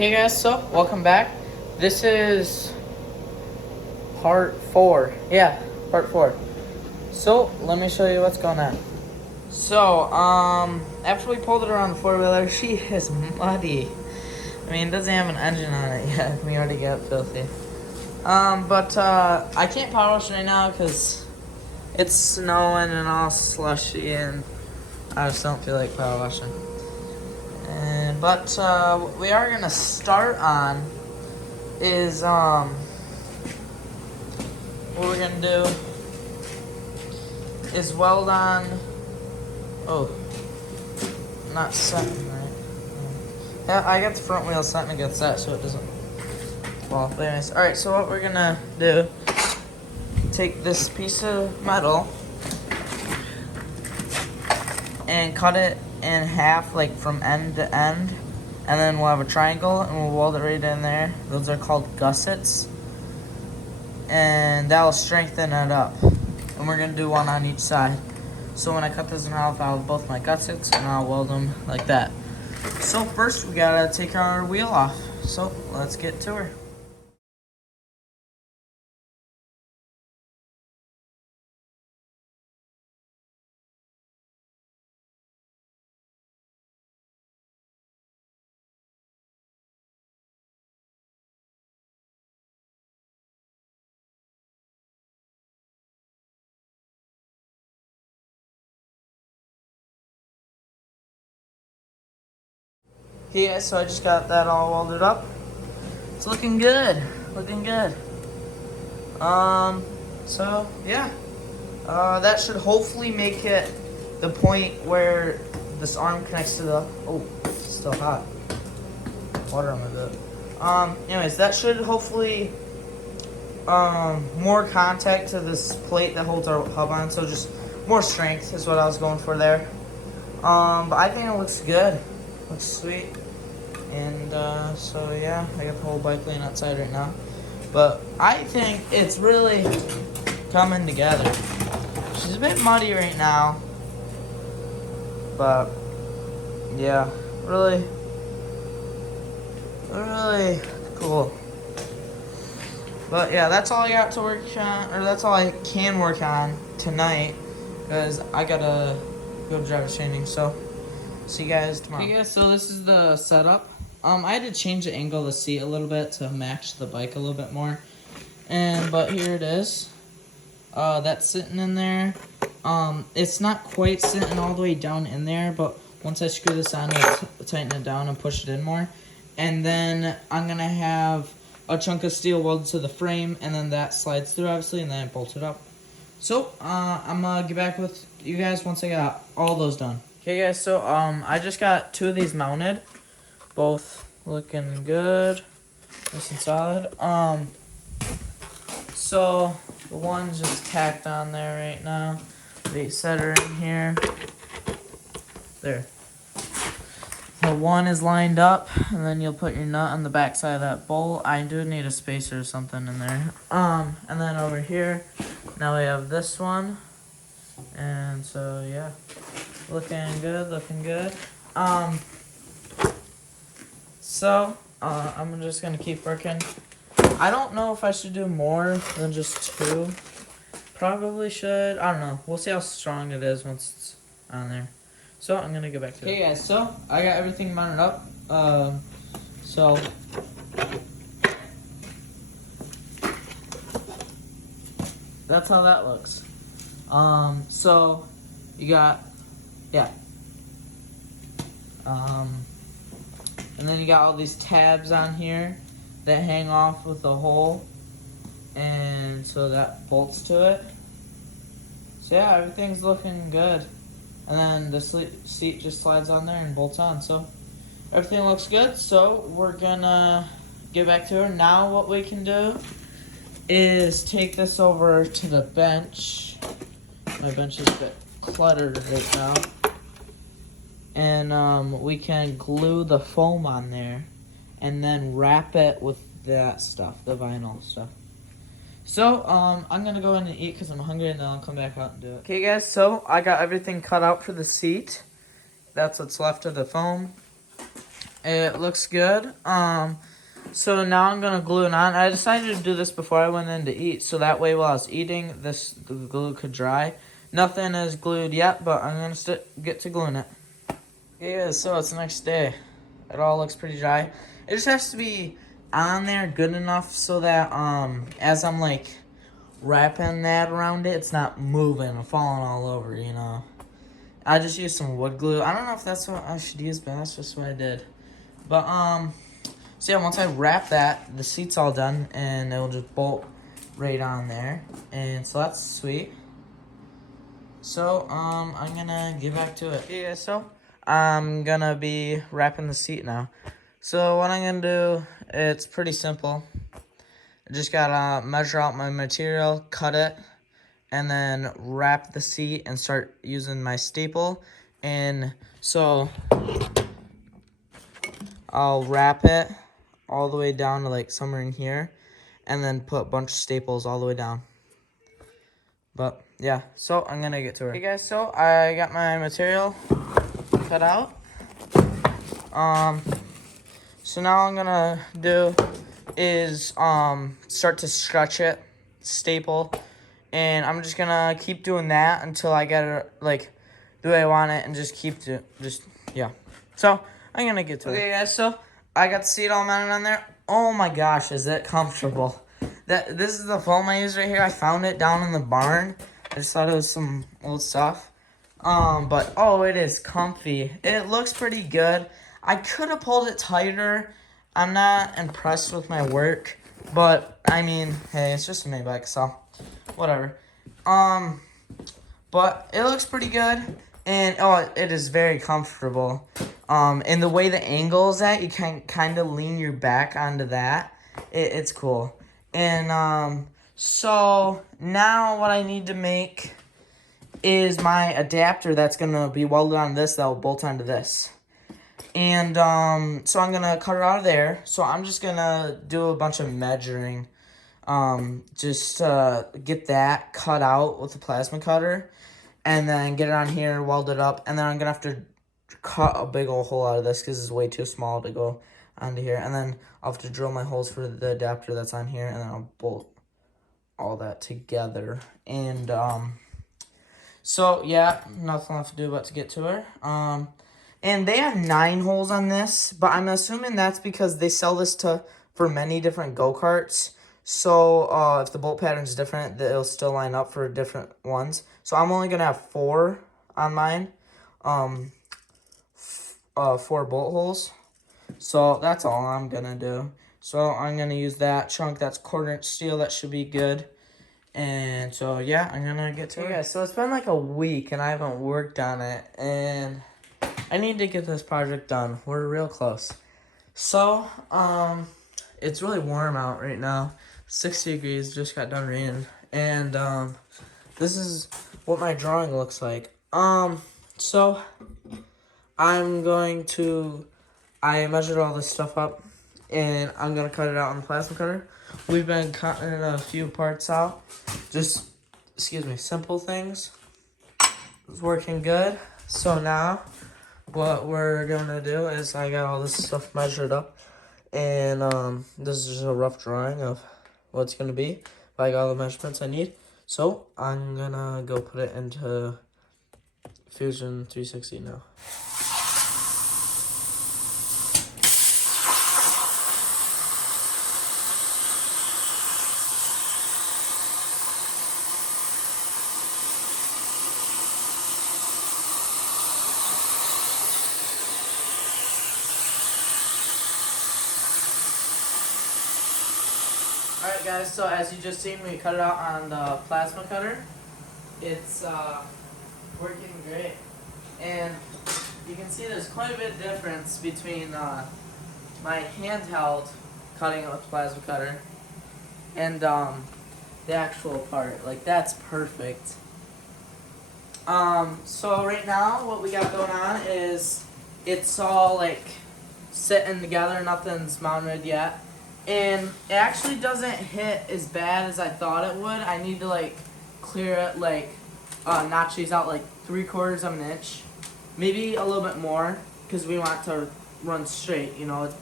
Okay guys, so welcome back. This is part 4. Yeah, part 4. So let me show you what's going on. So, after we pulled it around the 4-wheeler, she is muddy. I mean, it doesn't have an engine on it yet. We already got filthy. But I can't power wash right now because it's snowing and all slushy, and I just don't feel like power washing. But we are gonna start on is what we're gonna do is weld on. Oh, not setting right. Yeah, I got the front wheel setting against that, so it doesn't fall off. Anyways, all right. So what we're gonna do? Take this piece of metal and cut it in half, like from end to end, and then we'll have a triangle and we'll weld it right in there. Those are called gussets, and that will strengthen it up. And we're gonna do one on each side. So when I cut this in half, I'll have both my gussets and I'll weld them like that. So first we gotta take our wheel off. So let's get to her. Yeah, so I just got that all welded up. It's looking good. Looking good. So yeah. That should hopefully make it the point where this arm connects to the it's still hot. Water on my boat. Anyways, that should hopefully more contact to this plate that holds our hub on, so just more strength is what I was going for there. But I think it looks good. Looks sweet. And so yeah, I got the whole bike laying outside right now. But I think it's really coming together. She's a bit muddy right now. But yeah, really cool. But yeah, that's all I got to work on, or that's all I can work on tonight, because I gotta go to driver's training. So see you guys tomorrow. Okay guys, so this is the setup. I had to change the angle of the seat a little bit to match the bike a little bit more. But here it is. That's sitting in there. It's not quite sitting all the way down in there, but once I screw this on, I'll tighten it down and push it in more. And then I'm gonna have a chunk of steel welded to the frame, and then that slides through, obviously, and then it bolts it up. So, I'm gonna get back with you guys once I got all those done. Okay guys, so I just got 2 of these mounted, both looking good, nice and solid. So the one's just tacked on there right now. They set her in here. There. The one is lined up, and then you'll put your nut on the back side of that bolt. I do need a spacer or something in there. And then over here, now we have this one. And so yeah. Looking good, looking good. So I'm just gonna keep working. I don't know if I should do more than just 2. Probably should. I don't know. We'll see how strong it is once it's on there. So I'm gonna get back to it. Okay guys, so I got everything mounted up. So that's how that looks. So you got and then you got all these tabs on here that hang off with the hole, and so that bolts to it. So yeah, everything's looking good. And then the seat just slides on there and bolts on. So everything looks good. So we're gonna get back to her. Now what we can do is take this over to the bench. My bench is a bit cluttered right now. And we can glue the foam on there and then wrap it with that stuff, the vinyl stuff. So, I'm gonna go in and eat because I'm hungry, and then I'll come back out and do it. Okay guys, so I got everything cut out for the seat. That's what's left of the foam. It looks good. So now I'm gonna glue it on. I decided to do this before I went in to eat, so that way while I was eating, the glue could dry. Nothing is glued yet, but I'm gonna get to gluing it. Yeah, so it's the next day. It all looks pretty dry. It just has to be on there good enough so that as I'm like wrapping that around it, it's not moving or falling all over, you know. I just used some wood glue. I don't know if that's what I should use, but that's just what I did. But so yeah, once I wrap that, the seat's all done and it'll just bolt right on there. And so that's sweet. So I'm gonna get back to it. Yeah, so I'm gonna be wrapping the seat now. So what I'm gonna do, it's pretty simple. I just gotta measure out my material, cut it, and then wrap the seat and start using my staple. And so I'll wrap it all the way down to like somewhere in here and then put a bunch of staples all the way down. But yeah, so I'm gonna get to her. Hey guys, so I got my material cut out. So now I'm gonna do is start to stretch it, staple, and I'm just gonna keep doing that until I get it like the way I want it, and just keep yeah. So I'm gonna get to it. Okay guys, so I got the seat all mounted on there. Oh my gosh, is it comfortable? This is the foam I use right here. I found it down in the barn. I just thought it was some old stuff. But oh, it is comfy. It looks pretty good. I could have pulled it tighter. I'm not impressed with my work, but I mean, hey, it's just a Maybach, so whatever. But it looks pretty good, and oh, it is very comfortable. And the way the angle is at, you can kind of lean your back onto that. It's cool. And so now what I need to make is my adapter that's gonna be welded on this that will bolt onto this. And so I'm gonna cut it out of there. So I'm just gonna do a bunch of measuring. Just get that cut out with a plasma cutter, and then get it on here, weld it up, and then I'm gonna have to cut a big old hole out of this because it's way too small to go onto here. And then I'll have to drill my holes for the adapter that's on here, and then I'll bolt all that together. And so yeah, nothing left to do but to get to her. And they have 9 holes on this, but I'm assuming that's because they sell this for many different go-karts. So if the bolt pattern is different, it'll still line up for different ones. So I'm only gonna have 4 on mine. 4 bolt holes. So that's all I'm gonna do. So I'm gonna use that chunk. That's 1/4" steel. That should be good. And so yeah, I'm gonna get to it. Yeah, so it's been like a week and I haven't worked on it, and I need to get this project done. We're real close. So it's really warm out right now. 60 degrees, just got done raining. And this is what my drawing looks like. So I measured all this stuff up, and I'm gonna cut it out on the plasma cutter. We've been cutting a few parts out. Just, simple things. It's working good. So now what we're gonna do is I got all this stuff measured up, and this is just a rough drawing of what it's gonna be. But I got all the measurements I need, so I'm gonna go put it into Fusion 360 now. Alright guys, so as you just seen, we cut it out on the plasma cutter. It's working great. And you can see there's quite a bit of difference between my handheld cutting it with plasma cutter and the actual part. Like, that's perfect. So right now what we got going on is it's all like sitting together, nothing's mounted yet. And it actually doesn't hit as bad as I thought it would. I need to like clear it, like notch these out like 3/4 of an inch, maybe a little bit more, because we want to run straight, you know,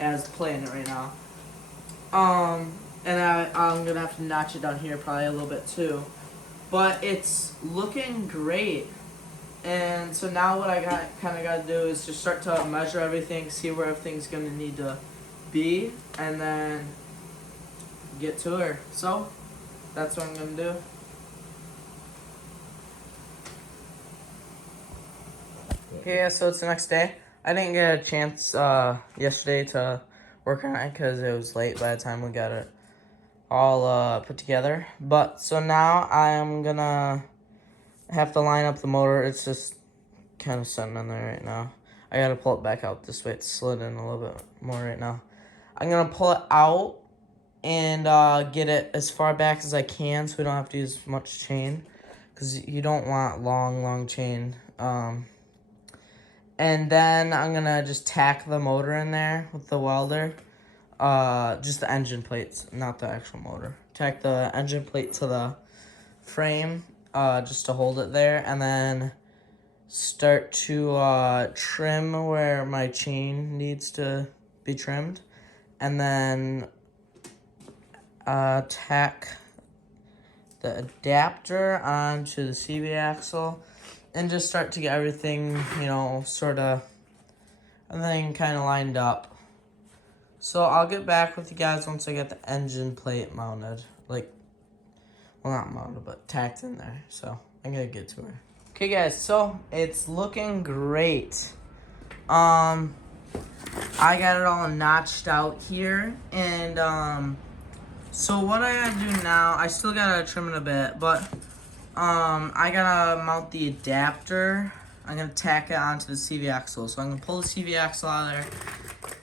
as playing it right now. And I'm gonna have to notch it down here probably a little bit too. But it's looking great. And so now what I kind of got to do is just start to measure everything, see where everything's gonna need to be, and then get to her. So that's what I'm gonna do. Yeah, so it's the next day. I didn't get a chance yesterday to work on it because it was late by the time we got it all put together. But so now I'm gonna have to line up the motor. It's just kind of sitting in there right now. I gotta pull it back out this way. It's slid in a little bit more right now. I'm gonna pull it out and get it as far back as I can so we don't have to use much chain, because you don't want long chain. And then I'm gonna just tack the motor in there with the welder. Just the engine plates, not the actual motor. Tack the engine plate to the frame, just to hold it there, and then start to trim where my chain needs to be trimmed, and then tack the adapter onto the CV axle, and just start to get everything, you know, sort of, everything kind of lined up. So I'll get back with you guys once I get the engine plate mounted. Like, well, not mounted, but tacked in there. So I'm gonna get to her. Okay, guys, so it's looking great. I got it all notched out here, and so what I gotta do now, I still gotta trim it a bit, but I gotta mount the adapter. I'm gonna tack it onto the CV axle. So I'm gonna pull the CV axle out of there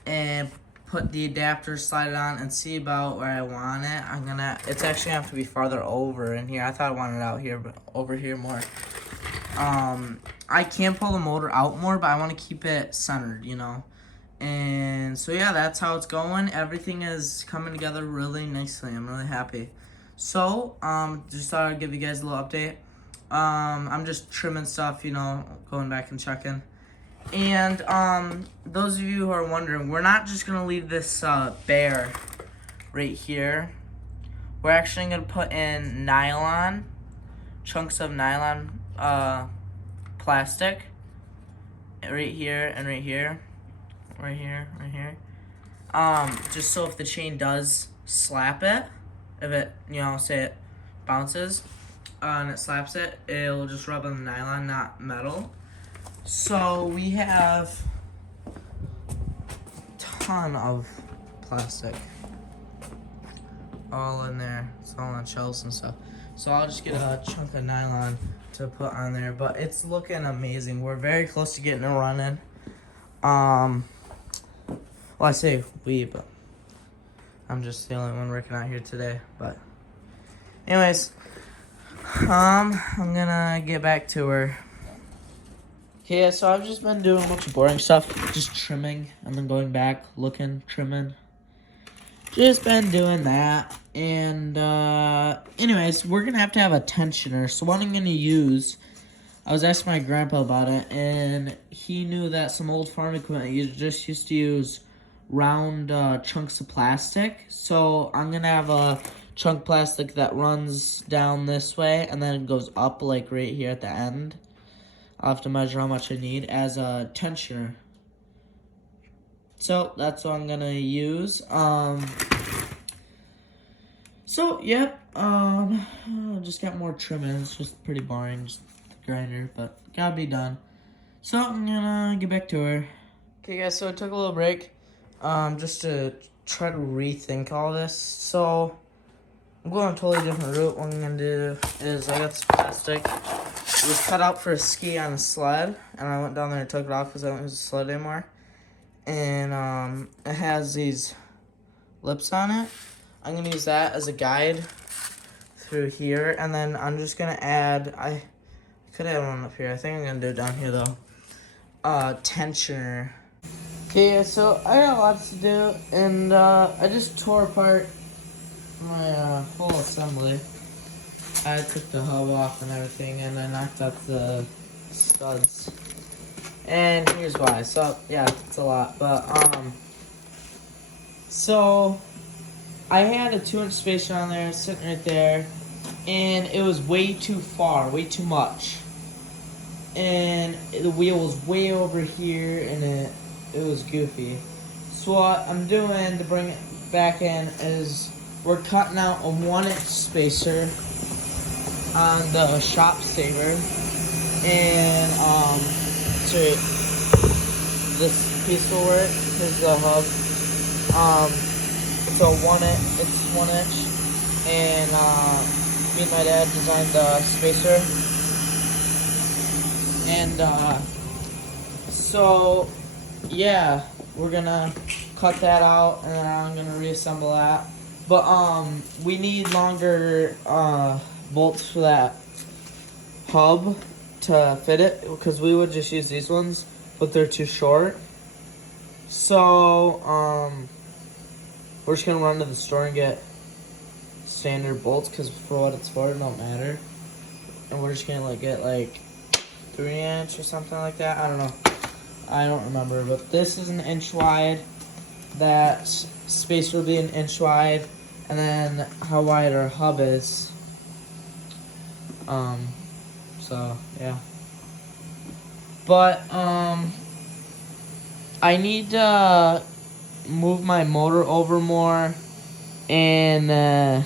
and put the adapter, slide it on, and see about where I want it. It's actually gonna have to be farther over in here. I thought I wanted it out here, but over here more. I can pull the motor out more, but I want to keep it centered, you know. And so yeah, that's how it's going. Everything is coming together really nicely. I'm really happy. So just thought I'd give you guys a little update. I'm just trimming stuff, you know, going back and checking. And those of you who are wondering, we're not just gonna leave this bare right here. We're actually gonna put in nylon, chunks of nylon plastic right here and right here, right here. Just so if the chain does slap it, if it, you know, say it bounces and it slaps it, it'll just rub on the nylon, not metal. So we have a ton of plastic all in there. It's all on shelves and stuff. So I'll just get a chunk of nylon to put on there, but it's looking amazing. We're very close to getting it running. Well, I say we, but I'm just the only one working out here today. But anyways, I'm gonna get back to her. Okay, so I've just been doing a bunch of boring stuff, just trimming, and then going back, looking, trimming. Just been doing that, and anyways, we're gonna have to have a tensioner. So what I'm gonna use, I was asking my grandpa about it, and he knew that some old farm equipment you just used to use round chunks of plastic. So I'm gonna have a chunk of plastic that runs down this way, and then it goes up like right here at the end. I'll have to measure how much I need as a tensioner. So that's what I'm gonna use. So yep. Just got more trimming. It's just pretty boring, just the grinder, but gotta be done. So I'm gonna get back to her. Okay, guys. So I took a little break, just to try to rethink all this. So I'm going a totally different route. What I'm gonna do is I got this plastic. It was cut out for a ski on a sled, and I went down there and took it off because I don't use a sled anymore. And it has these lips on it. I'm gonna use that as a guide through here, and then I'm just gonna add, I could add one up here. I think I'm gonna do it down here though. Tensioner. Okay, so I got lots to do, and I just tore apart my whole assembly. I took the hub off and everything, and I knocked out the studs. And here's why. So, yeah, it's a lot. But, so I had a 2-inch spacer on there, sitting right there. And it was way too far, way too much. And the wheel was way over here, and it was goofy. So what I'm doing to bring it back in is we're cutting out a 1-inch spacer on the shop saver, and so this piece will work. Here's the hub. It's a 1 inch, and me and my dad designed the spacer, and so yeah, we're gonna cut that out, and then I'm gonna reassemble that. But we need longer bolts for that hub to fit it, because we would just use these ones, but they're too short. So we're just gonna run to the store and get standard bolts, because for what it's for, it don't matter. And we're just gonna get 3-inch or something like that. I don't know. I don't remember, but this is 1 inch wide. That spacer will be 1 inch wide, and then how wide our hub is. So yeah. But I need to move my motor over more, and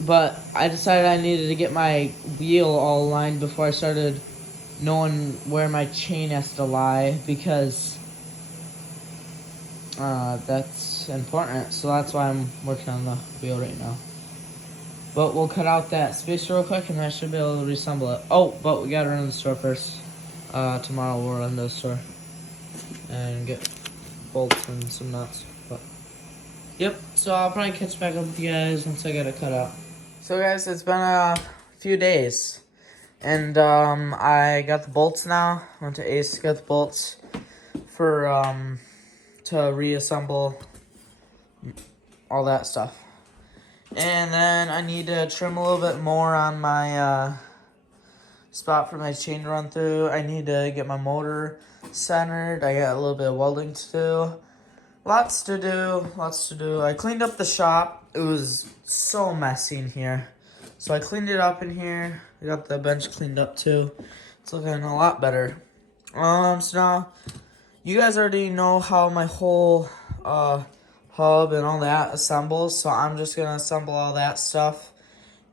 but I decided I needed to get my wheel all aligned before I started knowing where my chain has to lie, because that's important. So that's why I'm working on the wheel right now. But we'll cut out that spacer real quick, and I should be able to reassemble it. Oh, but we gotta run to the store first. Tomorrow we'll run to the store and get bolts and some nuts. But yep, so I'll probably catch back up with you guys once I get it cut out. So guys, it's been a few days, and I got the bolts now. Went to Ace, got the bolts for to reassemble all that stuff. And then I need to trim a little bit more on my spot for my chain to run through. I need to get my motor centered. I got a little bit of welding to do. Lots to do. I cleaned up the shop. It was so messy in here. So I cleaned it up in here. I got the bench cleaned up too. It's looking a lot better. So now, you guys already know how my whole hub and all that assembles. So I'm just going to assemble all that stuff,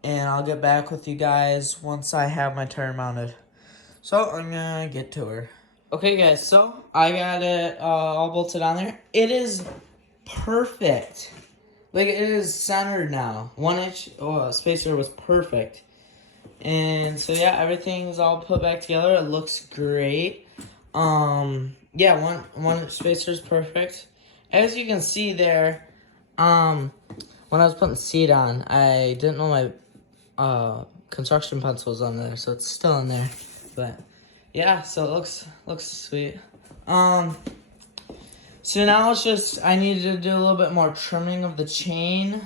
and I'll get back with you guys once I have my tire mounted. So I'm going to get to her. Okay guys, so I got it all bolted on there. It is perfect. Like, it is centered now. 1 inch spacer was perfect. And so yeah, everything's all put back together. It looks great. Yeah, one inch spacer is perfect. As you can see there, when I was putting the seat on, I didn't know my construction pencil was on there, so it's still in there. But yeah, so it looks sweet. So now it's just, I need to do a little bit more trimming of the chain.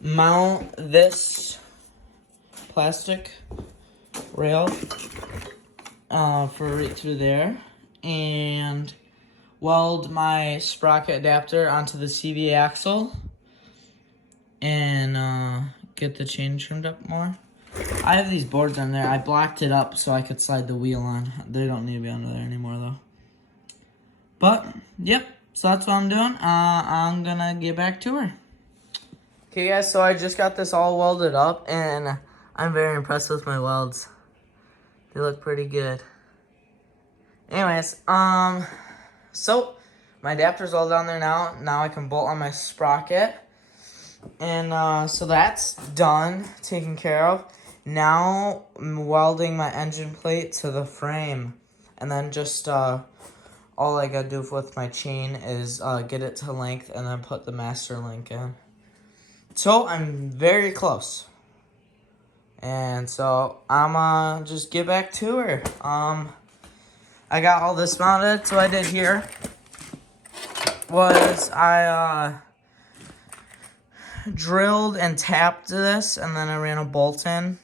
Mount this plastic rail for right through there, and weld my sprocket adapter onto the CV axle, and get the chain trimmed up more. I have these boards on there. I blocked it up so I could slide the wheel on. They don't need to be under there anymore though. But yep, so that's what I'm doing. I'm gonna get back to her. Okay guys, so I just got this all welded up, and I'm very impressed with my welds. They look pretty good. Anyways, so my adapter's all down there now. Now I can bolt on my sprocket. And so that's done, taken care of. Now I'm welding my engine plate to the frame. And then just all I gotta do with my chain is get it to length and then put the master link in. So I'm very close. And so I'm just get back to her. I got all this mounted. So what I did here was I drilled and tapped this, and then I ran a bolt in,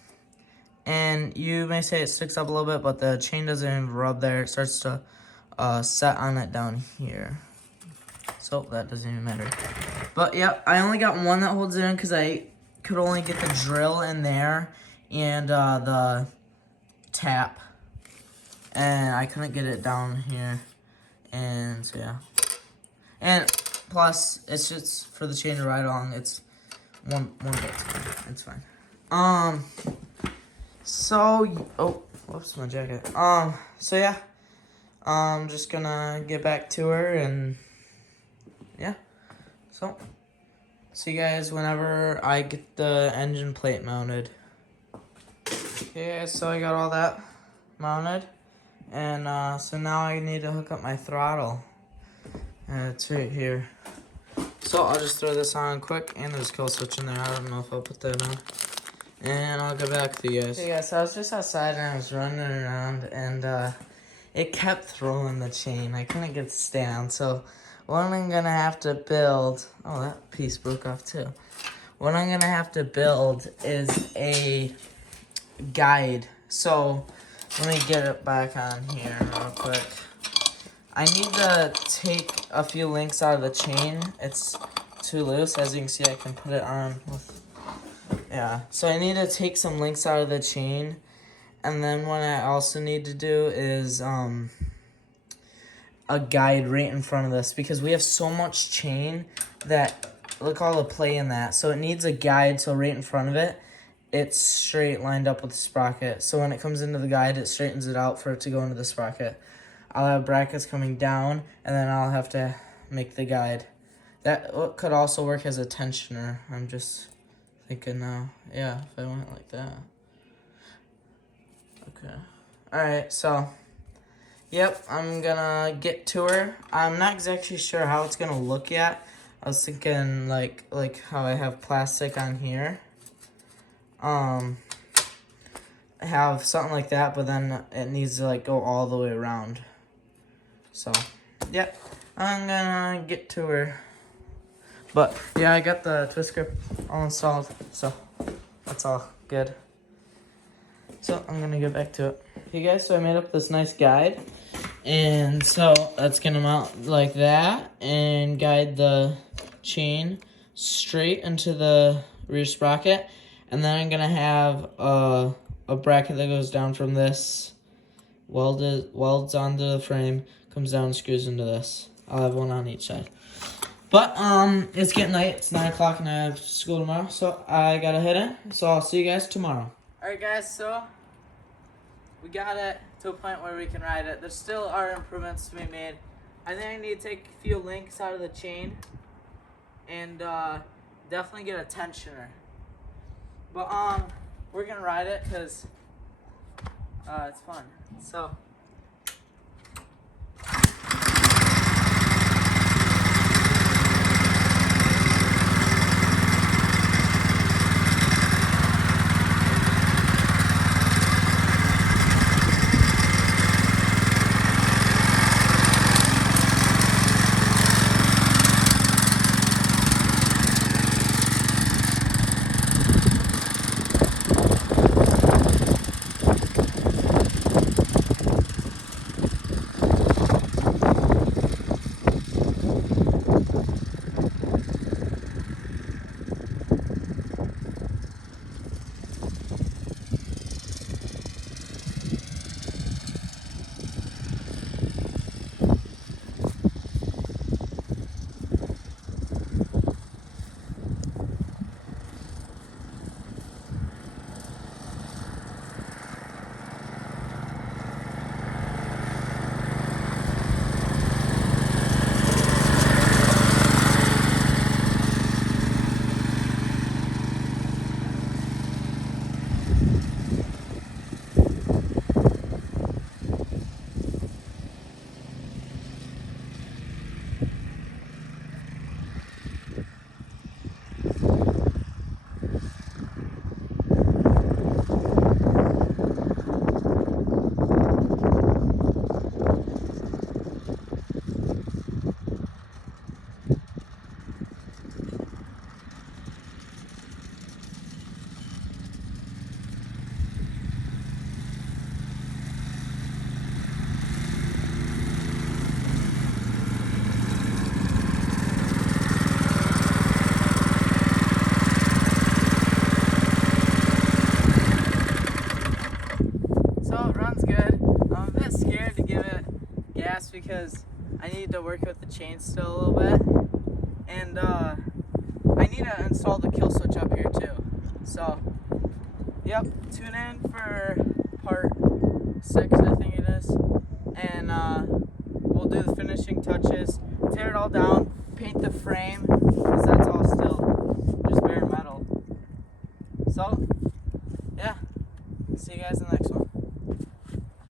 And you may say it sticks up a little bit, but the chain doesn't even rub there. It starts to set on it down here. So that doesn't even matter. But yeah, I only got one that holds it in because I could only get the drill in there and the tap. And I couldn't get it down here. And so yeah. And plus, it's just for the chain to ride along. It's one bit. It's fine. So, oh, whoops, my jacket. So yeah. I'm just gonna get back to her and yeah. So, see you guys whenever I get the engine plate mounted. Okay, guys, so I got all that mounted. And so now I need to hook up my throttle. And it's right here. So I'll just throw this on quick, and there's a kill switch in there. I don't know if I'll put that on. And I'll get back to you guys. Hey guys, so I was just outside and I was running around, and it kept throwing the chain. I couldn't get it to stay on, so what I'm gonna have to build, oh, that piece broke off too. What I'm gonna have to build is a guide. So let me get it back on here real quick. I need to take a few links out of the chain. It's too loose. As you can see, I can put it on with, yeah. So I need to take some links out of the chain. And then what I also need to do is a guide right in front of this, because we have so much chain that, look all the play in that. So it needs a guide, so right in front of it, it's straight lined up with the sprocket. So when it comes into the guide, it straightens it out for it to go into the sprocket. I'll have brackets coming down, and then I'll have to make the guide. That could also work as a tensioner. I'm just thinking now. Yeah, if I went like that. Okay. Alright, so, yep, I'm gonna get to her. I'm not exactly sure how it's gonna look yet. I was thinking like how I have plastic on here. Have something like that, but then it needs to like go all the way around. So, yep, I'm gonna get to her. But yeah, I got the twist grip all installed, so that's all good. So I'm gonna get back to it. Okay guys, so I made up this nice guide. And so that's gonna mount like that and guide the chain straight into the rear sprocket. And then I'm gonna have a bracket that goes down from this, welds onto the frame, comes down and screws into this. I'll have one on each side. But it's getting late. It's 9 o'clock and I have school tomorrow, so I gotta head in. So I'll see you guys tomorrow. Alright guys, so we got it to a point where we can ride it. There still are improvements to be made. I think I need to take a few links out of the chain and definitely get a tensioner. But we're gonna ride it because it's fun. So So it runs good. I'm a bit scared to give it gas because I need to work with the chain still a little bit. And I need to install the kill switch up here too. So, yep, tune in for part 6, I think it is. And we'll do the finishing touches, tear it all down, paint the frame,